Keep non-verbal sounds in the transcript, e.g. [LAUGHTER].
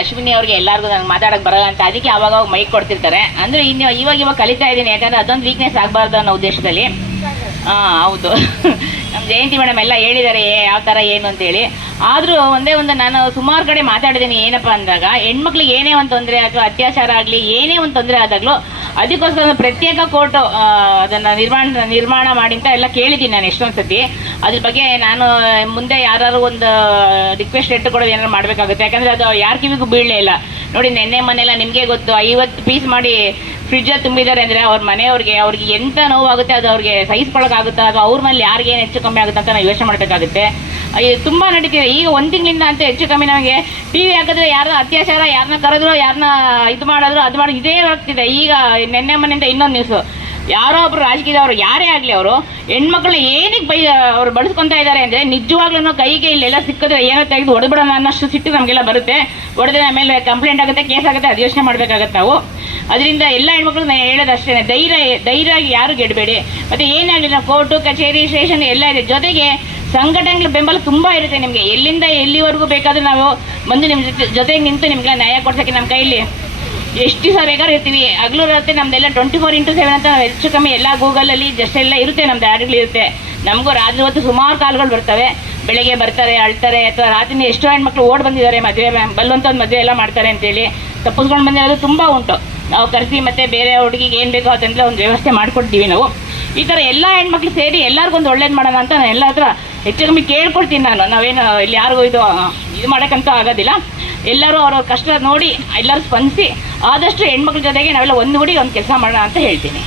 ಅಶ್ವಿನಿ ಅವ್ರಿಗೆ ಎಲ್ಲರಿಗೂ ನಂಗೆ ಮಾತಾಡಕ್ಕೆ ಬರಲ್ಲ ಅಂತ ಅದಕ್ಕೆ ಅವಾಗ ಮೈಕ್ ಕೊಡ್ತಿರ್ತಾರೆ. ಅಂದ್ರೆ ಇನ್ನು ಇವಾಗ ಇವಾಗ ಕಲಿತಾ ಇದ್ದೀನಿ, ಯಾಕಂದ್ರೆ ಅದೊಂದು ವೀಕ್ನೆಸ್ ಆಗಬಾರ್ದು ಅನ್ನೋ ಉದ್ದೇಶದಲ್ಲಿ. ಹಾ ಹೌದು. [LAUGHS] ನಮ್ಮ ಜಯಂತಿ ಮೇಡಮ್ ಎಲ್ಲ ಹೇಳಿದ್ದಾರೆ ಯಾವ ಥರ ಏನು ಅಂತೇಳಿ. ಆದರೂ ಒಂದೇ ಒಂದು ನಾನು ಸುಮಾರು ಕಡೆ ಮಾತಾಡಿದ್ದೀನಿ, ಏನಪ್ಪ ಅಂದಾಗ ಹೆಣ್ಮಕ್ಳಿಗೆ ಏನೇ ಒಂದು ತೊಂದರೆ ಅಥವಾ ಅತ್ಯಾಚಾರ ಆಗಲಿ, ಏನೇ ಒಂದು ತೊಂದರೆ ಆದಾಗಲೂ ಅದಕ್ಕೋಸ್ಕರ ಪ್ರತ್ಯೇಕ ಕೋರ್ಟ್ ಅದನ್ನು ನಿರ್ಮಾಣ ನಿರ್ಮಾಣ ಮಾಡಿ ಅಂತ ಎಲ್ಲ ಕೇಳಿದ್ದೀನಿ ನಾನು ಎಷ್ಟೊಂದು ಸತಿ ಅದ್ರ ಬಗ್ಗೆ ನಾನು ಮುಂದೆ ಯಾರು ಒಂದು ರಿಕ್ವೆಸ್ಟ್ ಇಟ್ಟುಕೊಳ್ಳೋದು ಏನಾದ್ರು ಮಾಡಬೇಕಾಗುತ್ತೆ. ಯಾಕಂದರೆ ಅದು ಯಾರ ಕಿವಿಗೂ ಬೀಳಲೇ ಇಲ್ಲ. ನೋಡಿ, ನೆನ್ನೆ ಮನೆಲ್ಲ ನಿಮಗೆ ಗೊತ್ತು, ಐವತ್ತು ಪೀಸ್ ಮಾಡಿ ಫ್ರಿಡ್ಜಲ್ಲಿ ತುಂಬಿದ್ದಾರೆ ಅಂದರೆ ಅವ್ರ ಮನೆಯವ್ರಿಗೆ ಅವ್ರಿಗೆ ಎಂತ ನೋವಾಗುತ್ತೆ ಅದು ಅವ್ರಿಗೆ ಸಹಿಸ್ಕೊಳ್ಳೋಕ್ಕಾಗುತ್ತಾ ಅಥವಾ ಅವ್ರ ಮೇಲೆ ಯಾರಿಗೇನು ಹೆಚ್ಚು ಕಮ್ಮಿ ಆಗುತ್ತೆ ಅಂತ ನಾವು ಯೋಚನೆ ಮಾಡಬೇಕಾಗುತ್ತೆ. ತುಂಬ ನಡೀತಿದೆ. ಈಗ ಒಂದು ತಿಂಗಳಿಂದ ಅಂತ ಹೆಚ್ಚು ಕಮ್ಮಿ ನಮಗೆ ಟಿ ವಿ ಹಾಕಿದ್ರೆ ಯಾರನ್ನ ಅತ್ಯಾಚಾರ, ಯಾರನ್ನ ಕರೆದ್ರು, ಯಾರನ್ನ ಇದು ಮಾಡಿದ್ರು, ಅದು ಮಾಡಿ ಇದೇ ಆಗ್ತಿದೆ. ಈಗ ನೆನ್ನೆ ಮನೆಯಿಂದ ಇನ್ನೊಂದು ನ್ಯೂಸು ಯಾರೋ ಒಬ್ರು ರಾಜಕೀಯದವರು, ಯಾರೇ ಆಗಲಿ ಅವರು ಹೆಣ್ಮಕ್ಳು ಏನಕ್ಕೆ ಬೈ ಅವ್ರು ಬಳಸ್ಕೊಂತ ಇದ್ದಾರೆ ಅಂದರೆ ನಿಜವಾಗ್ಲೂ ಕೈಗೆ ಇಲ್ಲೆಲ್ಲ ಸಿಕ್ಕಿದ್ರೆ ಏನೋ ತೆಗೆದು ಹೊಡೆದ್ಬಿಡೋಣ ಅನ್ನೋಷ್ಟು ಸಿಟ್ಟು ನಮಗೆಲ್ಲ ಬರುತ್ತೆ. ಹೊಡೆದ್ರೆ ಆಮೇಲೆ ಕಂಪ್ಲೇಂಟ್ ಆಗುತ್ತೆ ಕೇಸ್ ಆಗುತ್ತೆ, ಅದು ಯೋಚನೆ ಮಾಡಬೇಕಾಗತ್ತೆ ನಾವು. ಅದರಿಂದ ಎಲ್ಲ ಹೆಣ್ಮಕ್ಳು ನಾನು ಹೇಳೋದು ಧೈರ್ಯ ಧೈರ್ಯ ಯಾರು ಗೆಡಬೇಡಿ. ಮತ್ತು ಏನೇ ಆಗಲಿಲ್ಲ ನಾವು ಕೋರ್ಟು, ಕಚೇರಿ ಸ್ಟೇಷನ್ ಎಲ್ಲ ಇದೆ. ಜೊತೆಗೆ ಸಂಘಟನೆಗಳ ಬೆಂಬಲ ತುಂಬ ಇರುತ್ತೆ ನಿಮಗೆ. ಎಲ್ಲಿಂದ ಎಲ್ಲಿವರೆಗೂ ಬೇಕಾದರೂ ನಾವು ಬಂದು ನಿಮ್ಮ ಜೊತೆ ಜೊತೆಗೆ ನಿಂತು ನಿಮಗೆ ನ್ಯಾಯ ಕೊಡ್ಸೋಕ್ಕೆ ನಮ್ಮ ಕೈಯಲ್ಲಿ ಎಷ್ಟು ದಿವಸ ಬೇಕಾದ್ರೂ ಇರ್ತೀವಿ. ಹಗಲು ಇರುತ್ತೆ ನಮ್ದೆಲ್ಲ ಟ್ವೆಂಟಿ ಫೋರ್ ಇಂಟು ಸೆವೆನ್ ಅಂತ ಹೆಚ್ಚು ಕಮ್ಮಿ ಎಲ್ಲ ಗೂಗಲಲ್ಲಿ ಜಸ್ಟ್ ಎಲ್ಲ ಇರುತ್ತೆ, ನಮ್ದು ಆ್ಯಡ್ಗಳು ಇರುತ್ತೆ. ನಮಗೂ ರಾತ್ರಿ ಹೊತ್ತು ಸುಮಾರು ಕಾಲ್ಗಳು ಬರ್ತವೆ. ಬೆಳಗ್ಗೆ ಬರ್ತಾರೆ, ಅಳ್ತಾರೆ, ಅಥವಾ ರಾತ್ರಿ ಎಷ್ಟೋ ಹೆಣ್ಮಕ್ಳು ಓಡ್ ಬಂದಿದ್ದಾರೆ, ಮದುವೆ ಬಲ್ವಂತ ಮದುವೆ ಎಲ್ಲ ಮಾಡ್ತಾರೆ ಅಂತೇಳಿ. ತಪ್ಪಿಸ್ಕೊಂಡು ಬಂದಿರೋದು ತುಂಬ ಉಂಟು. ನಾವು ಕರೆಸಿ ಮತ್ತೆ ಬೇರೆ ಹುಡುಗಿಗೆ ಏನು ಬೇಕೋ ಅದನ್ನೆಲ್ಲ ಒಂದು ವ್ಯವಸ್ಥೆ ಮಾಡಿಕೊಡ್ತೀವಿ ನಾವು. ಈ ಥರ ಎಲ್ಲ ಹೆಣ್ಮಕ್ಳು ಸೇರಿ ಎಲ್ಲರಿಗೊಂದು ಒಳ್ಳೇದು ಮಾಡೋಣ ಅಂತ ನಾನು ಎಲ್ಲ ಹತ್ರ ಹೆಚ್ಚು ಕಮ್ಮಿ ಕೇಳ್ಕೊಡ್ತೀನಿ ನಾನು. ನಾವೇನು, ಇಲ್ಲಿ ಯಾರಿಗೂ ಇದು ಇದು ಮಾಡೋಕ್ಕಂತೂ ಆಗೋದಿಲ್ಲ. ಎಲ್ಲರೂ ಅವರ ಕಷ್ಟ ನೋಡಿ, ಎಲ್ಲರೂ ಸ್ಪಂದಿಸಿ ಆದಷ್ಟು ಹೆಣ್ಮಕ್ಳ ಜೊತೆಗೆ ನಾವೆಲ್ಲ ಒಂದು ಹುಡಿ ಒಂದು ಕೆಲಸ ಮಾಡೋಣ ಅಂತ ಹೇಳ್ತೀನಿ.